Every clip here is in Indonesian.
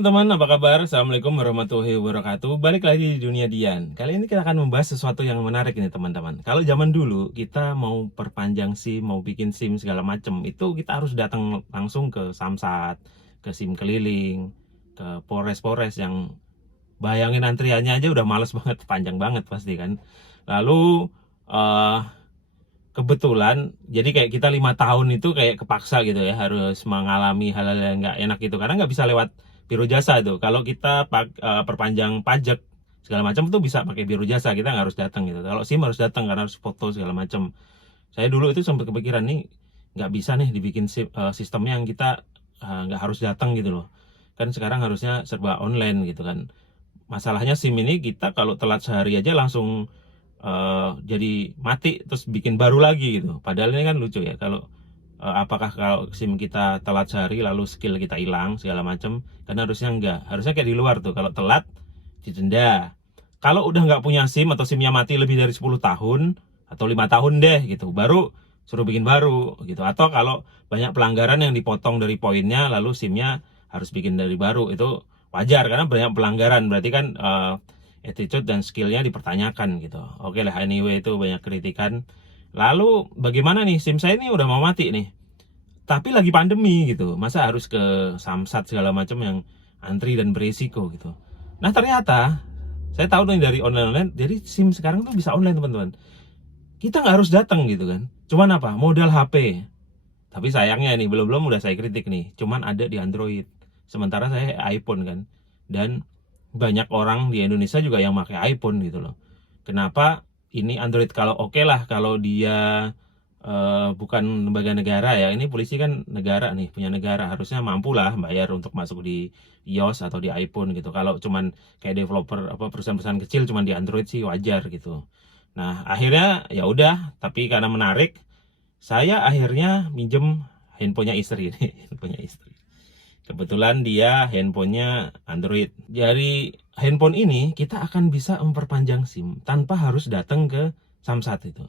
teman-teman, apa kabar? Assalamualaikum warahmatullahi wabarakatuh. Balik lagi di dunia Dian. Kali ini kita akan membahas sesuatu yang menarik ini teman-teman. Kalau zaman dulu kita mau perpanjang SIM, mau bikin SIM segala macam, itu kita harus datang langsung ke Samsat, ke SIM keliling, ke Polres-Polres yang bayangin antriannya aja udah males banget, panjang banget pasti kan. Lalu eh kebetulan jadi kayak kita 5 tahun itu kayak kepaksa gitu ya, harus mengalami hal-hal yang nggak enak gitu karena nggak bisa lewat biro jasa itu. Kalau kita perpanjang pajak segala macam itu bisa pakai biro jasa, kita nggak harus datang gitu. Kalau SIM harus datang karena harus foto segala macam. Saya dulu itu sampai kepikiran nih, nggak bisa nih dibikin sistemnya yang kita nggak harus datang gitu loh. Kan sekarang harusnya serba online gitu kan. Masalahnya SIM ini kita kalau telat sehari aja langsung jadi mati terus bikin baru lagi gitu. Padahal ini kan lucu ya, kalau apakah kalau SIM kita telat sehari lalu skill kita hilang segala macam? Karena harusnya enggak. Harusnya kayak di luar tuh, kalau telat didenda. Kalau udah nggak punya SIM atau SIMnya mati lebih dari 10 tahun atau 5 tahun deh gitu, baru suruh bikin baru gitu. Atau kalau banyak pelanggaran yang dipotong dari poinnya lalu SIMnya harus bikin dari baru, itu wajar karena banyak pelanggaran, berarti kan attitude dan skillnya dipertanyakan gitu. Oke lah, anyway itu banyak kritikan. Lalu bagaimana nih, SIM saya ini udah mau mati nih, tapi lagi pandemi gitu, masa harus ke Samsat segala macam yang antri dan beresiko gitu. Nah ternyata saya tahu nih dari online, jadi SIM sekarang tuh bisa online teman-teman. Kita nggak harus datang gitu kan, cuman apa, modal HP. Tapi sayangnya nih, belum udah saya kritik nih, cuman ada di Android, sementara saya iPhone kan. Dan banyak orang di Indonesia juga yang pakai iPhone gitu loh. Kenapa ini Android? Kalau oke lah kalau dia bukan lembaga negara ya, ini polisi kan negara nih, punya negara, harusnya mampu lah bayar untuk masuk di iOS atau di iPhone gitu. Kalau cuman kayak developer apa perusahaan-perusahaan kecil cuman di Android sih wajar gitu. Nah akhirnya ya udah, tapi karena menarik, saya akhirnya minjem handphonenya istri nih, handphonenya istri. Kebetulan dia handphonenya Android. Dari handphone ini kita akan bisa memperpanjang SIM tanpa harus datang ke Samsat itu.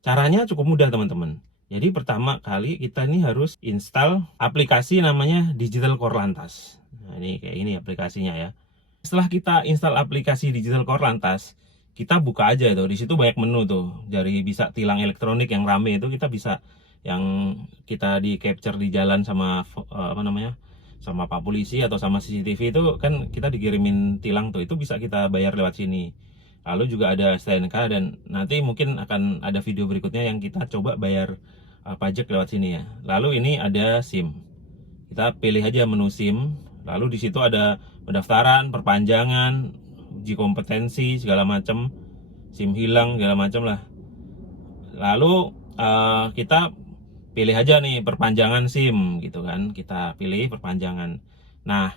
Caranya cukup mudah teman-teman. Jadi pertama kali kita ini harus install aplikasi namanya Digital Korlantas. Nah ini kayak ini aplikasinya ya. Setelah kita install aplikasi Digital Korlantas, kita buka aja tuh. Di situ banyak menu tuh. Dari bisa tilang elektronik yang rame itu, kita bisa yang kita di capture di jalan sama apa namanya, sama Pak Polisi atau sama CCTV itu kan kita dikirimin tilang tuh, itu bisa kita bayar lewat sini. Lalu juga ada STNK, dan nanti mungkin akan ada video berikutnya yang kita coba bayar pajak lewat sini ya. Lalu ini ada SIM. Kita pilih aja menu SIM. Lalu di situ ada pendaftaran, perpanjangan, uji kompetensi segala macam, SIM hilang segala macam lah. Lalu kita pilih aja nih perpanjangan SIM gitu kan, kita pilih perpanjangan. Nah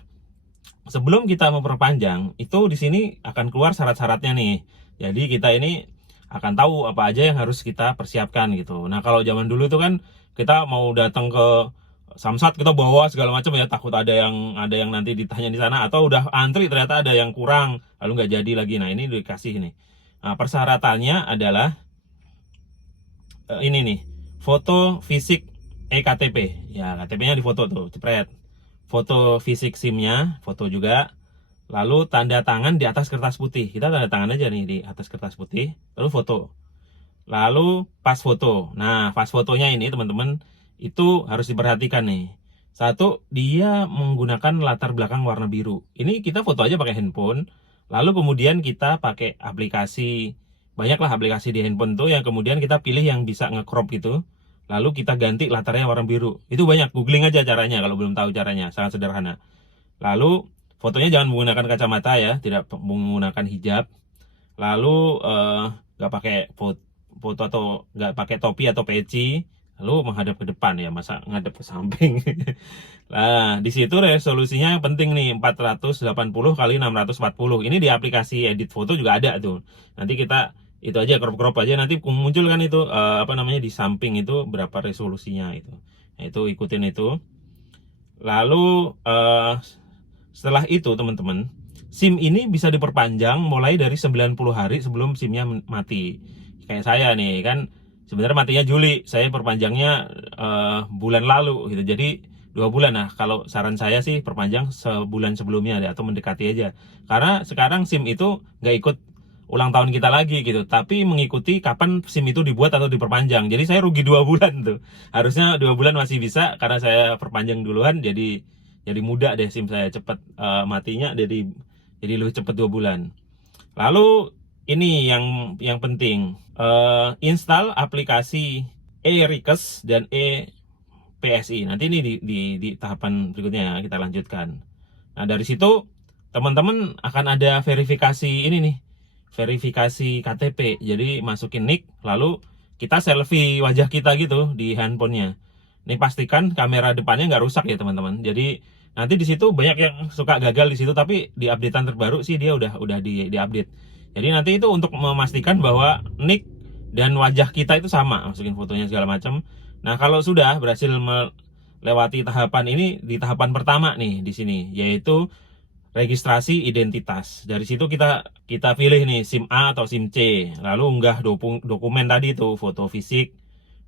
sebelum kita memperpanjang itu, di sini akan keluar syarat-syaratnya nih. Jadi kita ini akan tahu apa aja yang harus kita persiapkan gitu. Nah kalau zaman dulu tuh kan kita mau datang ke Samsat, kita bawa segala macam ya, takut ada yang nanti ditanya di sana, atau udah antri ternyata ada yang kurang lalu nggak jadi lagi. Nah ini dikasih nih. Nah persyaratannya adalah ini nih, foto fisik KTP ya, KTP-nya di foto tuh, cepret. Foto fisik SIM-nya, foto juga. Lalu tanda tangan di atas kertas putih, kita tanda tangan aja nih di atas kertas putih, lalu foto. Lalu pas foto. Nah pas fotonya ini teman-teman itu harus diperhatikan nih. Satu, dia menggunakan latar belakang warna biru. Ini kita foto aja pakai handphone, lalu kemudian kita pakai aplikasi. Banyaklah aplikasi di handphone tuh yang kemudian kita pilih yang bisa nge-crop gitu. Lalu kita ganti latarnya warna biru. Itu banyak, googling aja caranya kalau belum tahu caranya, sangat sederhana. Lalu fotonya jangan menggunakan kacamata ya, tidak menggunakan hijab. Lalu nggak pakai foto atau nggak pakai topi atau peci. Lalu menghadap ke depan ya, masa ngadep ke samping. Nah di situ resolusinya yang penting nih, 480 kali 640. Ini di aplikasi edit foto juga ada tuh. Nanti kita itu aja crop aja, nanti muncul kan itu apa namanya di samping itu berapa resolusinya itu. Nah, itu ikutin itu. Lalu setelah itu teman-teman, SIM ini bisa diperpanjang mulai dari 90 hari sebelum SIM-nya mati. Kayak saya nih kan sebenarnya matinya Juli, saya perpanjangnya bulan lalu gitu. Jadi 2 bulan. Nah, kalau saran saya sih perpanjang sebulan sebelumnya deh, atau mendekati aja. Karena sekarang SIM itu nggak ikut ulang tahun kita lagi gitu, tapi mengikuti kapan SIM itu dibuat atau diperpanjang. Jadi saya rugi 2 bulan tuh. Harusnya 2 bulan masih bisa, karena saya perpanjang duluan, jadi mudah deh SIM saya cepet matinya, jadi lebih cepet 2 bulan. Lalu ini yang penting, install aplikasi e-Rikes dan e-PSI. Nanti ini di tahapan berikutnya ya, kita lanjutkan. Nah, dari situ teman-teman akan ada verifikasi ini nih, verifikasi KTP. Jadi masukin NIK, lalu kita selfie wajah kita gitu di handphonenya. Ini pastikan kamera depannya nggak rusak ya teman-teman. Jadi nanti di situ banyak yang suka gagal di situ, tapi di updatean terbaru sih dia udah di-update. Jadi nanti itu untuk memastikan bahwa NIK dan wajah kita itu sama, masukin fotonya segala macam. Nah, kalau sudah berhasil melewati tahapan ini, di tahapan pertama nih di sini, yaitu registrasi identitas. Dari situ kita pilih nih SIM A atau SIM C. Lalu unggah dokumen tadi tuh, foto fisik,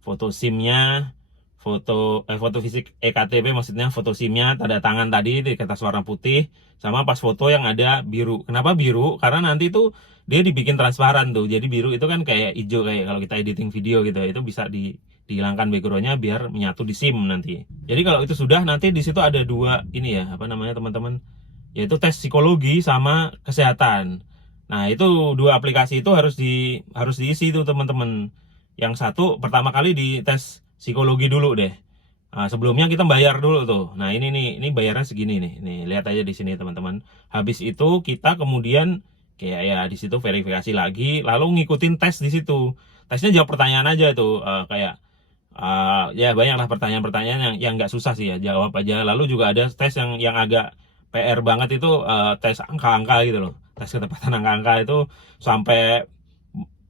foto SIM-nya, foto fisik eKTP, maksudnya foto SIM-nya, tanda tangan tadi di kertas warna putih, sama pas foto yang ada biru. Kenapa biru? Karena nanti tuh dia dibikin transparan tuh. Jadi biru itu kan kayak hijau, kayak kalau kita editing video gitu. Itu bisa dihilangkan backgroundnya biar menyatu di SIM nanti. Jadi kalau itu sudah, nanti di situ ada dua ini ya, apa namanya teman-teman, yaitu tes psikologi sama kesehatan. Nah, itu dua aplikasi itu harus diisi tuh teman-teman. Yang satu pertama kali di tes psikologi dulu deh. Nah, sebelumnya kita bayar dulu tuh. Nah, ini bayarnya segini nih. Nih, lihat aja di sini teman-teman. Habis itu kita kemudian kayak ya di situ verifikasi lagi, lalu ngikutin tes di situ. Tesnya jawab pertanyaan aja tuh, kayak ya banyaklah pertanyaan-pertanyaan yang nggak susah sih ya, jawab aja. Lalu juga ada tes yang agak PR banget itu, tes angka-angka gitu loh. Tes ketepatan angka-angka itu sampai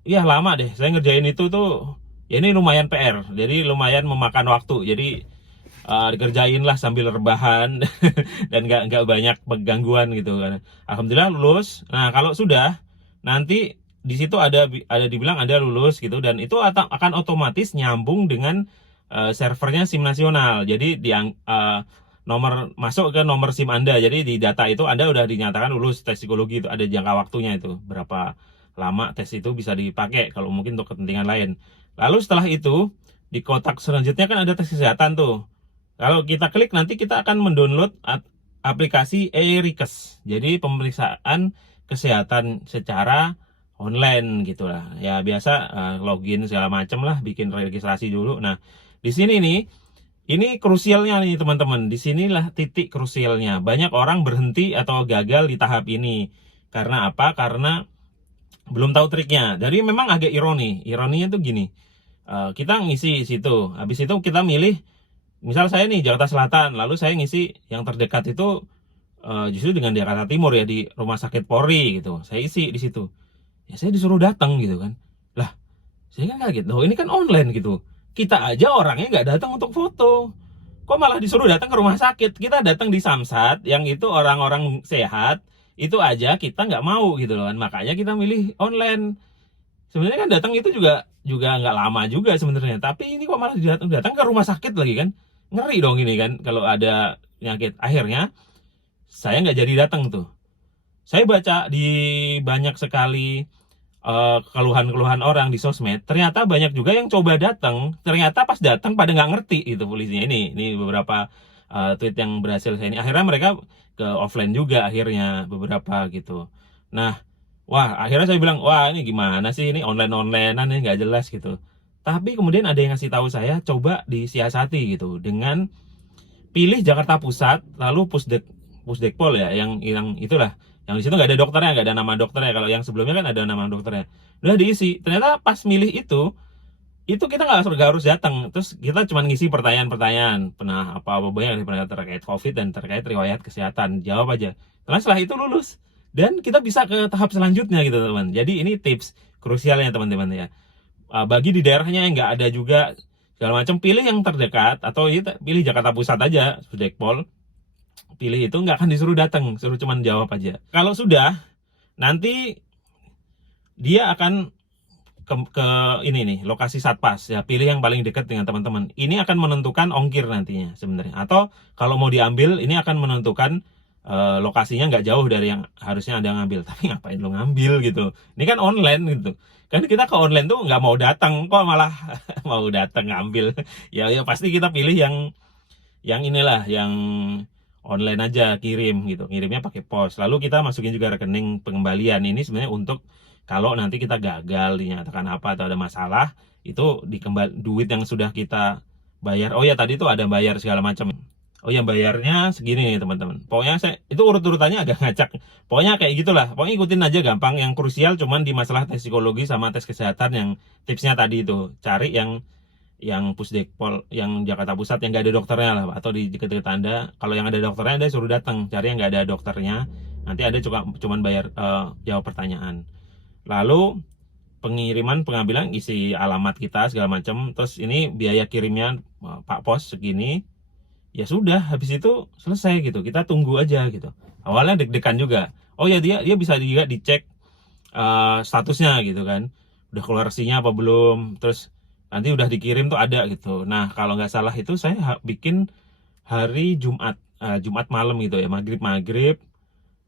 ya lama deh. Saya ngerjain itu tuh, ya ini lumayan PR. Jadi lumayan memakan waktu. Jadi dikerjain lah sambil rebahan dan nggak banyak gangguan gitu kan. Alhamdulillah lulus. Nah, kalau sudah, nanti di situ ada dibilang ada lulus gitu, dan itu akan otomatis nyambung dengan servernya SIM nasional. Jadi nomor masuk ke nomor SIM Anda. Jadi di data itu Anda udah dinyatakan lulus tes psikologi, itu ada jangka waktunya itu. Berapa lama tes itu bisa dipakai kalau mungkin untuk kepentingan lain. Lalu setelah itu di kotak selanjutnya kan ada tes kesehatan tuh. Kalau kita klik nanti kita akan mendownload aplikasi e-Rikes. Jadi pemeriksaan kesehatan secara online gitulah. Ya biasa login segala macam lah, bikin registrasi dulu. Nah, di sini nih ini krusialnya nih teman-teman. Di sinilah titik krusialnya. Banyak orang berhenti atau gagal di tahap ini. Karena apa? Karena belum tahu triknya. Jadi memang agak ironi. Ironinya tuh gini. Kita ngisi situ. Habis itu kita milih, misal saya nih Jakarta Selatan, lalu saya ngisi yang terdekat itu justru dengan Jakarta Timur ya, di Rumah Sakit Polri gitu. Saya isi di situ. Ya saya disuruh datang gitu kan. Lah, saya kan kaget. Oh, ini kan online gitu. Kita aja orangnya nggak datang untuk foto. Kok malah disuruh datang ke rumah sakit? Kita datang di Samsat, yang itu orang-orang sehat, itu aja kita nggak mau gitu loh kan. Makanya kita milih online. Sebenarnya kan datang itu juga nggak lama juga sebenarnya. Tapi ini kok malah datang ke rumah sakit lagi kan? Ngeri dong ini kan kalau ada penyakit. Akhirnya saya nggak jadi datang tuh. Saya baca di banyak sekali keluhan-keluhan orang di sosmed, ternyata banyak juga yang coba datang, ternyata pas datang pada nggak ngerti itu polisinya. Ini beberapa tweet yang berhasil saya ini, akhirnya mereka ke offline juga akhirnya beberapa gitu. Nah, wah akhirnya saya bilang, wah ini gimana sih, ini online-onlinean nih nggak jelas gitu. Tapi kemudian ada yang ngasih tahu saya, coba disiasati gitu dengan pilih Jakarta Pusat, lalu Pusdekpol ya, yang itulah, yang di situ nggak ada dokternya, nggak ada nama dokternya. Kalau yang sebelumnya kan ada nama dokternya, udah diisi. Ternyata pas milih itu kita nggak harus datang. Terus kita cuma ngisi pertanyaan-pertanyaan, pernah apa banyak terkait COVID dan terkait riwayat kesehatan, jawab aja. Karena setelah itu lulus dan kita bisa ke tahap selanjutnya gitu teman. Jadi ini tips krusialnya teman-teman ya. Bagi di daerahnya yang nggak ada juga segala macam, pilih yang terdekat, atau pilih Jakarta Pusat aja, Pusdekpol. Pilih itu, nggak akan disuruh datang, suruh cuman jawab aja. Kalau sudah, nanti dia akan ke ini nih, lokasi Satpas ya, pilih yang paling dekat dengan teman-teman. Ini akan menentukan ongkir nantinya sebenarnya. Atau kalau mau diambil, ini akan menentukan lokasinya nggak jauh dari yang harusnya Anda ngambil. Tapi ngapain lo ngambil gitu? Ini kan online gitu. Kan kita ke online tuh nggak mau datang, kok malah mau datang ngambil. Ya pasti kita pilih yang inilah, yang online aja, kirim gitu. Ngirimnya pakai pos. Lalu kita masukin juga rekening pengembalian. Ini sebenarnya untuk kalau nanti kita gagal, dinyatakan apa atau ada masalah, itu duit yang sudah kita bayar. Oh ya, tadi tuh ada bayar segala macam. Oh ya, bayarnya segini nih teman-teman. Pokoknya itu urut-urutannya agak ngacak. Pokoknya kayak gitulah. Pokoknya ikutin aja, gampang. Yang krusial cuman di masalah tes psikologi sama tes kesehatan, yang tipsnya tadi itu. Cari yang Pusdekpol, yang Jakarta Pusat, yang nggak ada dokternya lah, atau di dekat-dekat Anda. Kalau yang ada dokternya, Anda suruh datang. Cari yang nggak ada dokternya. Nanti Anda cuman bayar jawab pertanyaan. Lalu pengiriman, pengambilan, isi alamat kita segala macam. Terus ini biaya kirimnya Pak Pos segini. Ya sudah, habis itu selesai gitu. Kita tunggu aja gitu. Awalnya deg-degan juga. Oh ya, dia bisa juga dicek statusnya gitu kan. Udah keluar resinya apa belum? Terus nanti udah dikirim tuh ada gitu. Nah, kalau nggak salah itu saya bikin hari Jumat malam gitu ya, maghrib.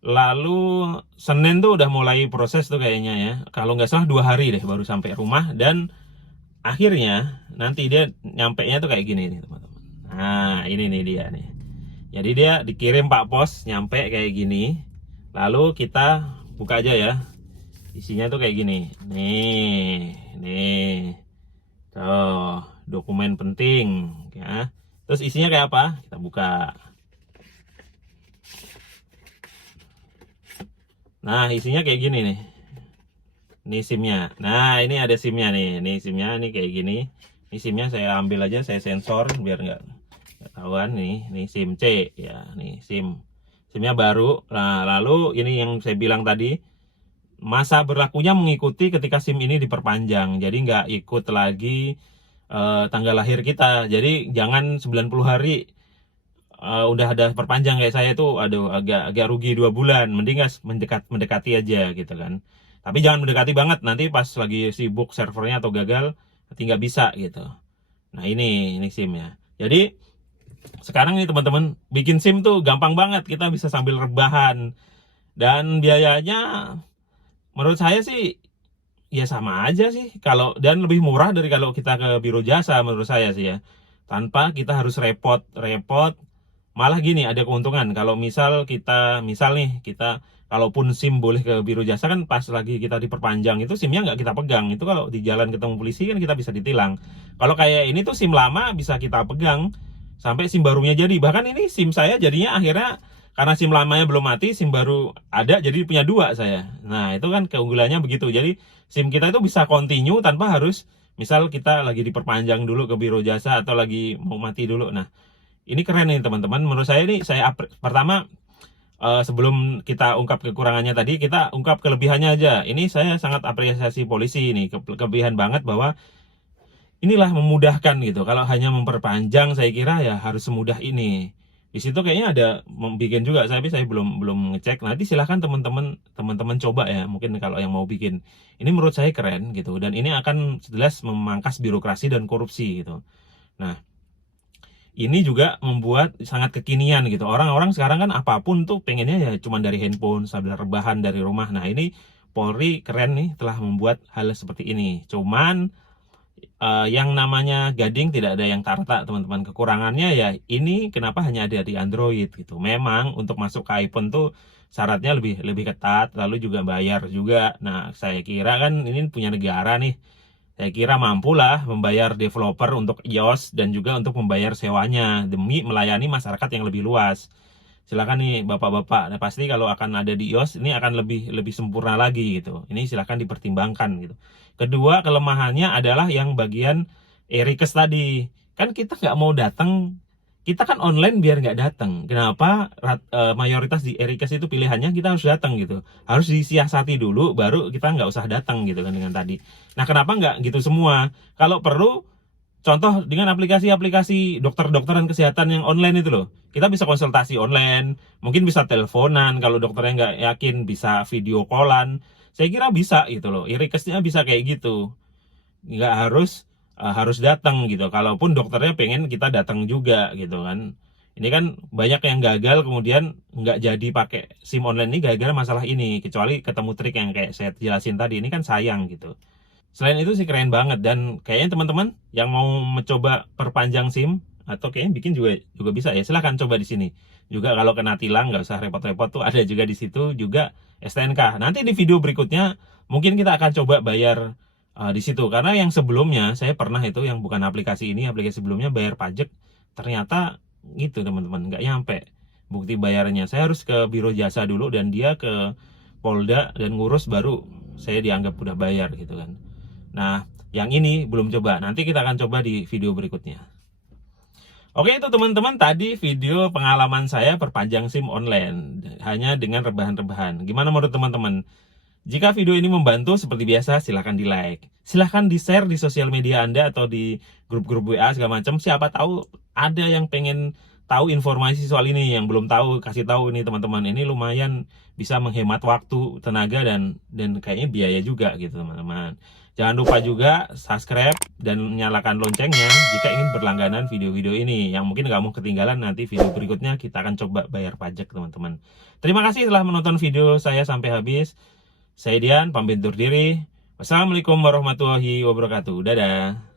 Lalu Senin tuh udah mulai proses tuh kayaknya ya. Kalau nggak salah 2 hari deh baru sampai rumah. Dan akhirnya nanti dia nyampe nya tuh kayak gini nih teman-teman. Nah, ini nih dia nih. Jadi dia dikirim Pak Pos, nyampe kayak gini. Lalu kita buka aja ya. Isinya tuh kayak gini. Nih. Tuh, dokumen penting ya. Terus isinya kayak apa? Kita buka. Nah, isinya kayak gini nih. Ini SIM-nya. Nah, ini ada SIM-nya nih. Ini SIM-nya nih kayak gini. Ini SIM-nya saya ambil aja, saya sensor biar nggak ketahuan nih. Ini SIM C ya, nih SIM-nya baru. Nah, lalu ini yang saya bilang tadi, masa berlakunya mengikuti ketika SIM ini diperpanjang. Jadi nggak ikut lagi tanggal lahir kita. Jadi jangan 90 hari udah ada perpanjang kayak saya itu, aduh agak rugi 2 bulan. Mending mendekati aja gitu kan. Tapi jangan mendekati banget, nanti pas lagi sibuk servernya atau gagal nanti nggak bisa gitu. Nah, ini SIM ya. Jadi sekarang nih teman-teman, bikin SIM tuh gampang banget. Kita bisa sambil rebahan. Dan biayanya menurut saya sih ya sama aja sih, dan lebih murah dari kalau kita ke biro jasa menurut saya sih ya. Tanpa kita harus repot. Malah gini, ada keuntungan. Kalau misal nih kita kalaupun SIM boleh ke biro jasa kan, pas lagi kita diperpanjang itu SIM-nya nggak kita pegang. Itu kalau di jalan ketemu polisi kan kita bisa ditilang. Kalau kayak ini tuh SIM lama bisa kita pegang sampai SIM barunya jadi. Bahkan ini SIM saya jadinya akhirnya, karena SIM lamanya belum mati, SIM baru ada, jadi punya 2 saya. Nah, itu kan keunggulannya begitu. Jadi SIM kita itu bisa continue tanpa harus, misal kita lagi diperpanjang dulu ke biro jasa atau lagi mau mati dulu. Nah, ini keren nih teman-teman. Menurut saya ini, pertama sebelum kita ungkap kekurangannya tadi, kita ungkap kelebihannya aja. Ini saya sangat apresiasi polisi ini, kelebihan banget bahwa inilah memudahkan gitu. Kalau hanya memperpanjang, saya kira ya harus semudah ini. Di situ kayaknya ada bikin juga, tapi saya belum ngecek. Nanti silahkan teman-teman coba ya. Mungkin kalau yang mau bikin, ini menurut saya keren gitu. Dan ini akan jelas memangkas birokrasi dan korupsi gitu. Nah, ini juga membuat sangat kekinian gitu. Orang-orang sekarang kan apapun tuh pengennya ya cuma dari handphone, sambil rebahan dari rumah. Nah, ini Polri keren nih telah membuat hal seperti ini. Cuman yang namanya gading tidak ada yang tarta teman-teman. Kekurangannya ya ini, kenapa hanya ada di Android gitu. Memang untuk masuk ke iPhone tuh syaratnya lebih ketat, lalu juga bayar juga. Nah, saya kira kan ini punya negara nih, saya kira mampulah membayar developer untuk iOS dan juga untuk membayar sewanya demi melayani masyarakat yang lebih luas. Silakan nih bapak-bapak, nah, pasti kalau akan ada di iOS ini akan lebih sempurna lagi gitu. Ini silakan dipertimbangkan gitu. Kedua, kelemahannya adalah yang bagian e-request tadi. Kan kita nggak mau datang, kita kan online biar nggak datang. Kenapa mayoritas di e-request itu pilihannya kita harus datang gitu. Harus disiasati dulu, baru kita nggak usah datang gitu kan dengan tadi. Nah, kenapa nggak gitu semua? Kalau perlu, contoh dengan aplikasi-aplikasi dokter-dokteran kesehatan yang online itu loh. Kita bisa konsultasi online, mungkin bisa teleponan, kalau dokternya nggak yakin bisa video callan. Saya kira bisa gitu loh, e-request-nya bisa kayak gitu. nggak harus datang gitu. Kalaupun dokternya pengen kita datang juga gitu kan. Ini kan banyak yang gagal kemudian nggak jadi pakai SIM online ini gara-gara masalah ini. Kecuali ketemu trik yang kayak saya jelasin tadi, ini kan sayang gitu. Selain itu sih keren banget, dan kayaknya teman-teman yang mau mencoba perpanjang SIM atau kayaknya bikin juga bisa ya, silahkan coba di sini. Juga kalau kena tilang nggak usah repot-repot, tuh ada juga di situ juga STNK. Nanti di video berikutnya mungkin kita akan coba bayar di situ, karena yang sebelumnya saya pernah itu yang bukan aplikasi ini, aplikasi sebelumnya bayar pajak ternyata gitu teman-teman, nggak nyampe bukti bayarnya. Saya harus ke biro jasa dulu dan dia ke Polda dan ngurus, baru saya dianggap udah bayar gitu kan. Nah, yang ini belum coba. Nanti kita akan coba di video berikutnya. Oke, itu teman-teman tadi video pengalaman saya perpanjang SIM online hanya dengan rebahan-rebahan. Gimana menurut teman-teman? Jika video ini membantu, seperti biasa silahkan di like, silahkan di share di sosial media Anda atau di grup-grup WA segala macam. Siapa tahu ada yang pengen tahu informasi soal ini yang belum tahu, kasih tahu nih teman-teman. Ini lumayan bisa menghemat waktu, tenaga, dan kayaknya biaya juga gitu teman-teman. Jangan lupa juga subscribe dan nyalakan loncengnya jika ingin berlangganan video-video ini yang mungkin nggak mau ketinggalan. Nanti video berikutnya kita akan coba bayar pajak teman-teman. Terima kasih telah menonton video saya sampai habis. Saya Dian, pamit undur diri. Wassalamualaikum warahmatullahi wabarakatuh. Dadah.